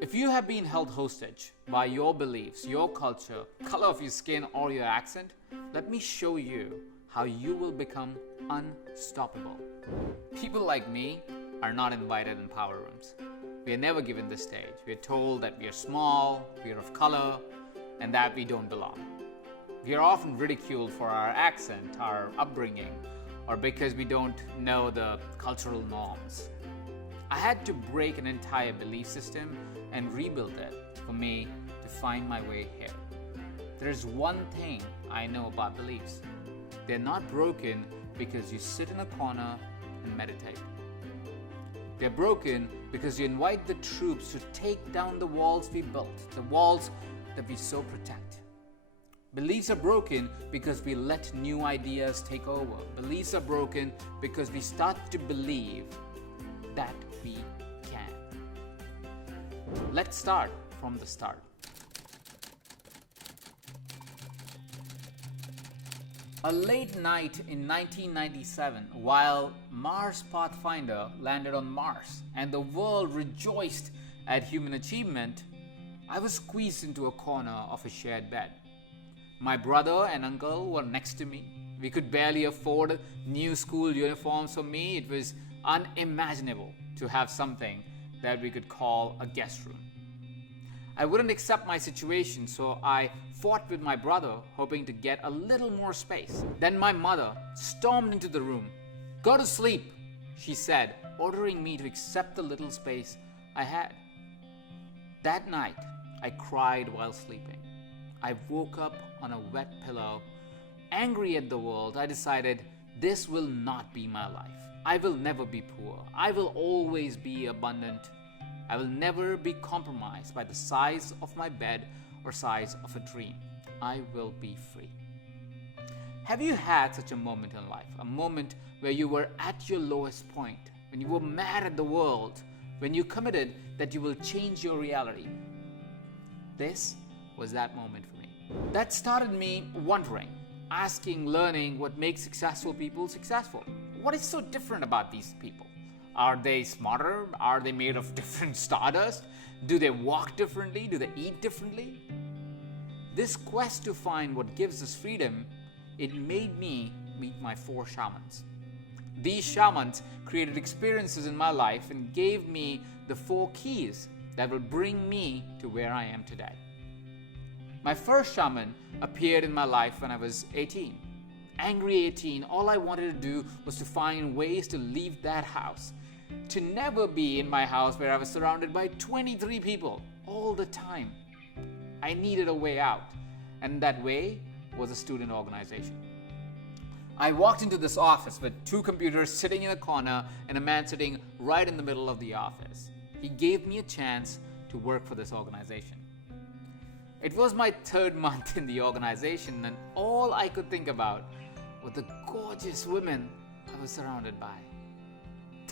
If you have been held hostage by your beliefs, your culture, color of your skin, or your accent, let me show you how you will become unstoppable. People like me are not invited in power rooms. We are never given this stage. We are told that we are small, we are of color, and that we don't belong. We are often ridiculed for our accent, our upbringing, or because we don't know the cultural norms. I had to break an entire belief system and rebuild it for me to find my way here. There is one thing I know about beliefs. They're not broken because you sit in a corner and meditate. They're broken because you invite the troops to take down the walls we built, the walls that we so protect. Beliefs are broken because we let new ideas take over. Beliefs are broken because we start to believe that we can. Let's start from the start. A late night in 1997, while Mars Pathfinder landed on Mars and the world rejoiced at human achievement, I was squeezed into a corner of a shared bed. My brother and uncle were next to me. We could barely afford new school uniforms for me. It was unimaginable to have something that we could call a guest room. I wouldn't accept my situation, so I fought with my brother, hoping to get a little more space. Then my mother stormed into the room. "Go to sleep," she said, ordering me to accept the little space I had. That night, I cried while sleeping. I woke up on a wet pillow. Angry at the world, I decided this will not be my life. I will never be poor. I will always be abundant. I will never be compromised by the size of my bed or size of a dream. I will be free. Have you had such a moment in life? A moment where you were at your lowest point, when you were mad at the world, when you committed that you will change your reality? This was that moment for me. That started me wondering, asking, learning what makes successful people successful. What is so different about these people? Are they smarter? Are they made of different stardust? Do they walk differently? Do they eat differently? This quest to find what gives us freedom, it made me meet my 4 shamans. These shamans created experiences in my life and gave me the 4 keys that will bring me to where I am today. My first shaman appeared in my life when I was 18. Angry 18, all I wanted to do was to find ways to leave that house. To never be in my house where I was surrounded by 23 people all the time. I needed a way out, and that way was a student organization. I walked into this office with 2 computers sitting in a corner and a man sitting right in the middle of the office. He gave me a chance to work for this organization. It was my 3rd month in the organization, and all I could think about were the gorgeous women I was surrounded by.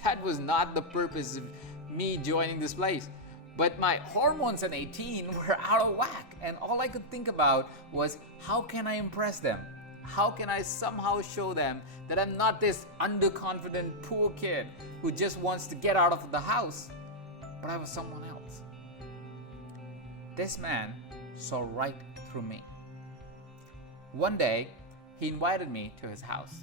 That was not the purpose of me joining this place, but my hormones at 18 were out of whack, and all I could think about was, how can I impress them? How can I somehow show them that I'm not this underconfident poor kid who just wants to get out of the house, but I was someone else? This man saw right through me. One day, he invited me to his house.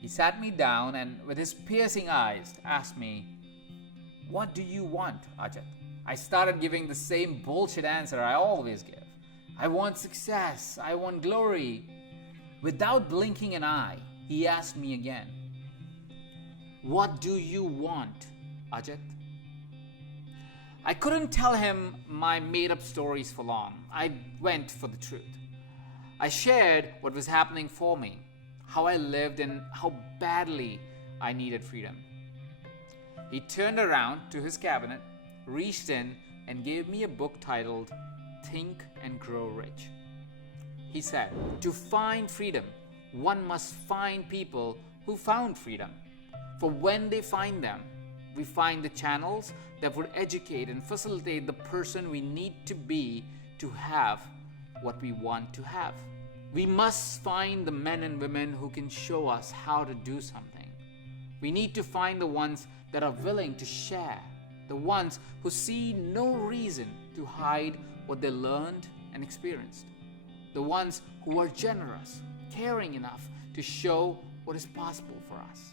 He sat me down and with his piercing eyes asked me, "What do you want, Ajit?" I started giving the same bullshit answer I always give. I want success. I want glory. Without blinking an eye, he asked me again, "What do you want, Ajit?" I couldn't tell him my made-up stories for long. I went for the truth. I shared what was happening for me, how I lived and how badly I needed freedom. He turned around to his cabinet, reached in and gave me a book titled Think and Grow Rich. He said, "To find freedom, one must find people who found freedom. For when they find them, we find the channels that would educate and facilitate the person we need to be to have what we want to have. We must find the men and women who can show us how to do something. We need to find the ones that are willing to share, the ones who see no reason to hide what they learned and experienced, the ones who are generous, caring enough to show what is possible for us.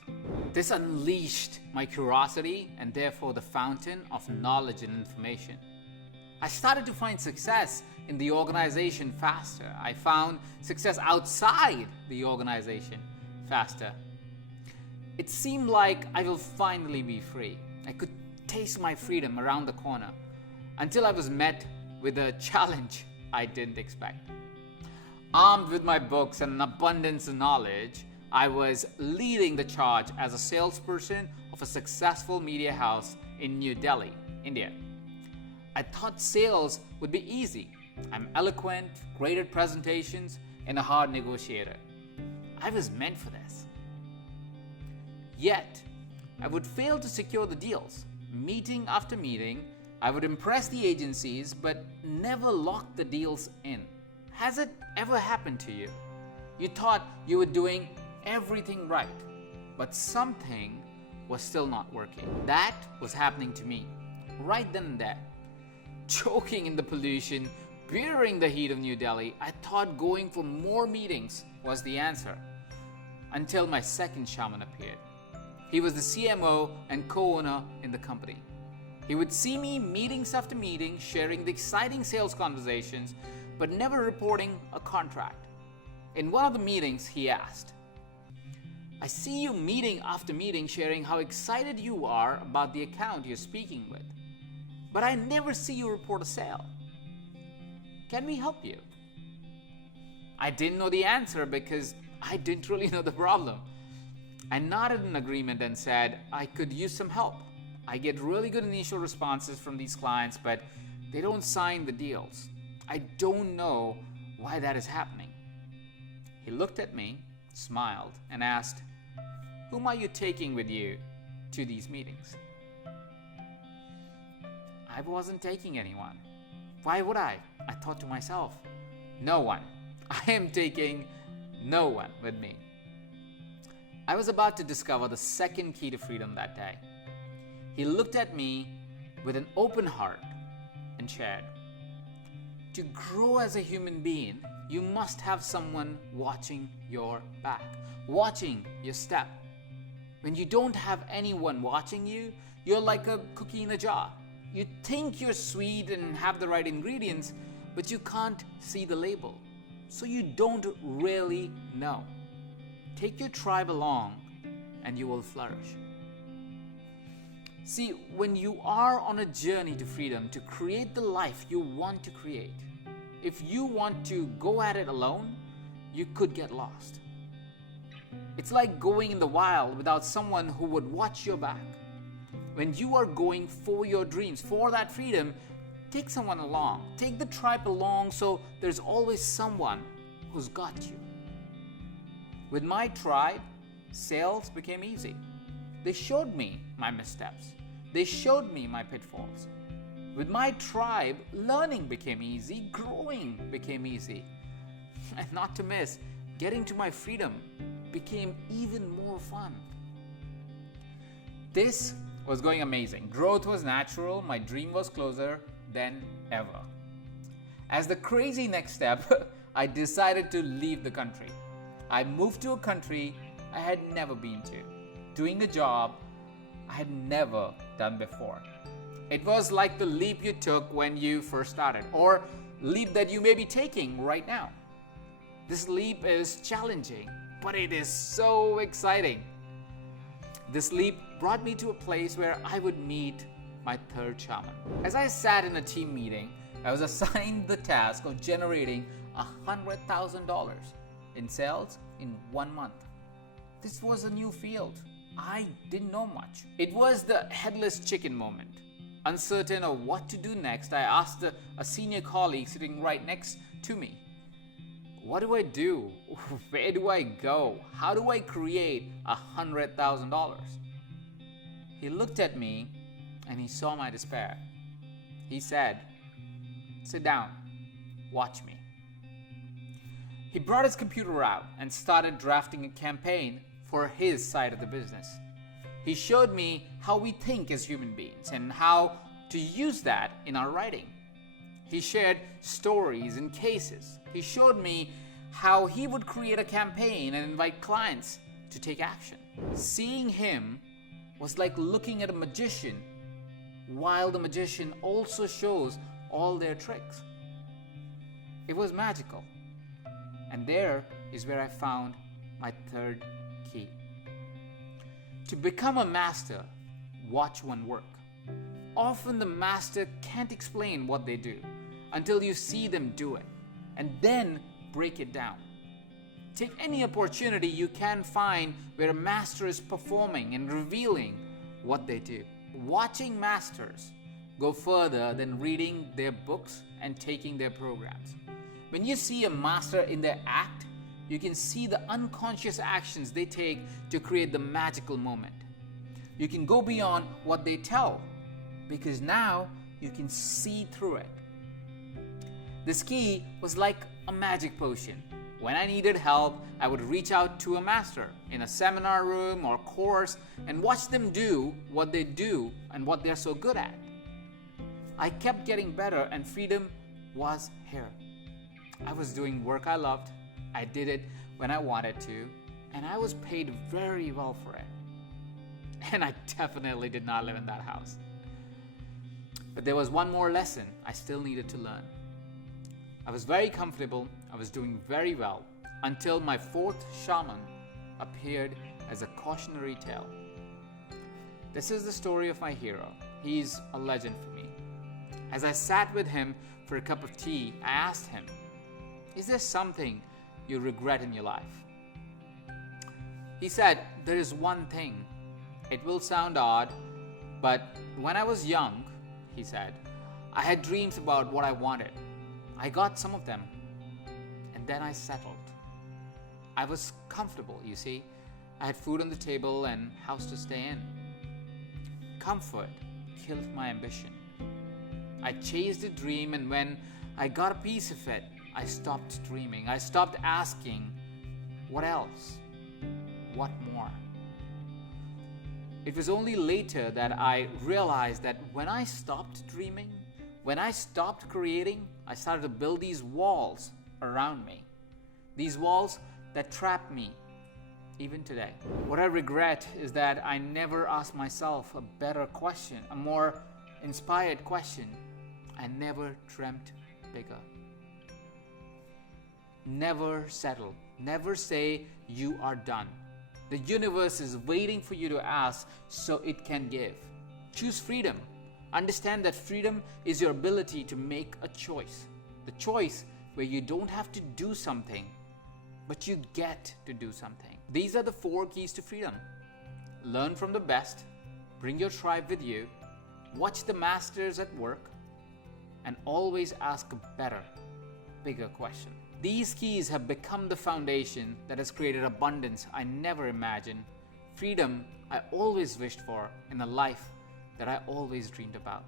This unleashed my curiosity and therefore the fountain of knowledge and information. I started to find success in the organization faster. I found success outside the organization faster. It seemed like I will finally be free. I could taste my freedom around the corner until I was met with a challenge I didn't expect. Armed with my books and an abundance of knowledge, I was leading the charge as a salesperson of a successful media house in New Delhi, India. I thought sales would be easy. I'm eloquent, great at presentations, and a hard negotiator. I was meant for this. Yet, I would fail to secure the deals. Meeting after meeting, I would impress the agencies but never lock the deals in. Has it ever happened to you? You thought you were doing everything right, but something was still not working. That was happening to me, right then and there. Choking in the pollution, bearing the heat of New Delhi, I thought going for more meetings was the answer, until my second shaman appeared. He was the CMO and co-owner in the company. He would see me meetings after meetings, sharing the exciting sales conversations, but never reporting a contract. In one of the meetings, he asked, "I see you meeting after meeting sharing how excited you are about the account you're speaking with, but I never see you report a sale. Can we help you?" I didn't know the answer because I didn't really know the problem. I nodded in agreement and said I could use some help. I get really good initial responses from these clients, but they don't sign the deals. I don't know why that is happening. He looked at me, smiled, and asked, "Whom are you taking with you to these meetings?" I wasn't taking anyone. Why would I? I thought to myself. No one. I am taking no one with me. I was about to discover the second key to freedom that day. He looked at me with an open heart and shared, "To grow as a human being, you must have someone watching your back, watching your step. When you don't have anyone watching you, you're like a cookie in a jar. You think you're sweet and have the right ingredients, but you can't see the label, so you don't really know. Take your tribe along and you will flourish." See, when you are on a journey to freedom, to create the life you want to create, if you want to go at it alone, you could get lost. It's like going in the wild without someone who would watch your back. When you are going for your dreams, for that freedom, take someone along. Take the tribe along so there's always someone who's got you. With my tribe, sales became easy. They showed me my missteps. They showed me my pitfalls. With my tribe, learning became easy, growing became easy. And not to miss, getting to my freedom became even more fun. This was going amazing. Growth was natural. My dream was closer than ever. As the crazy next step, I decided to leave the country. I moved to a country I had never been to, doing a job I had never done before. It was like the leap you took when you first started, or leap that you may be taking right now. This leap is challenging, but it is so exciting. This leap brought me to a place where I would meet my third shaman. As I sat in a team meeting, I was assigned the task of generating $100,000 in sales in 1 month. This was a new field. I didn't know much. It was the headless chicken moment. Uncertain of what to do next, I asked a senior colleague sitting right next to me, "What do I do? Where do I go? How do I create $100,000? He looked at me and he saw my despair. He said, "Sit down, watch me." He brought his computer out and started drafting a campaign for his side of the business. He showed me how we think as human beings and how to use that in our writing. He shared stories and cases. He showed me how he would create a campaign and invite clients to take action. Seeing him was like looking at a magician, while the magician also shows all their tricks. It was magical. And there is where I found my third key. To become a master, watch one work. Often the master can't explain what they do until you see them do it, and then break it down. Take any opportunity you can find where a master is performing and revealing what they do. Watching masters go further than reading their books and taking their programs. When you see a master in their act, you can see the unconscious actions they take to create the magical moment. You can go beyond what they tell because now you can see through it. This key was like a magic potion. When I needed help, I would reach out to a master in a seminar room or course and watch them do what they do and what they're so good at. I kept getting better and freedom was here. I was doing work I loved, I did it when I wanted to, and I was paid very well for it. And I definitely did not live in that house. But there was one more lesson I still needed to learn. I was very comfortable, I was doing very well, until my fourth shaman appeared as a cautionary tale. This is the story of my hero. He's a legend for me. As I sat with him for a cup of tea, I asked him, "Is there something you regret in your life?" He said, "There is one thing. It will sound odd, but when I was young," he said, "I had dreams about what I wanted. I got some of them, and then I settled. I was comfortable, you see. I had food on the table and house to stay in. Comfort killed my ambition. I chased a dream, and when I got a piece of it, I stopped dreaming. I stopped asking, what else? What more?" It was only later that I realized that when I stopped dreaming, when I stopped creating, I started to build these walls around me. These walls that trap me even today. What I regret is that I never asked myself a better question, a more inspired question. I never dreamt bigger. Never settle. Never say you are done. The universe is waiting for you to ask so it can give. Choose freedom. Understand that freedom is your ability to make a choice. The choice where you don't have to do something, but you get to do something. These are the 4 keys to freedom. Learn from the best, bring your tribe with you, watch the masters at work, and always ask a better, bigger question. These keys have become the foundation that has created abundance I never imagined, freedom I always wished for, and a life that I always dreamed about.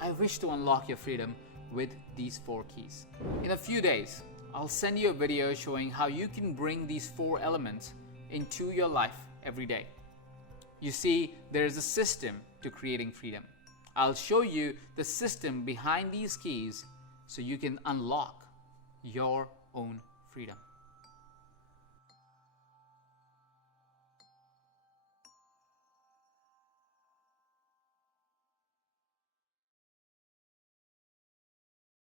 I wish to unlock your freedom with these 4 keys. In a few days, I'll send you a video showing how you can bring these 4 elements into your life every day. You see, there is a system to creating freedom. I'll show you the system behind these keys so you can unlock your own freedom.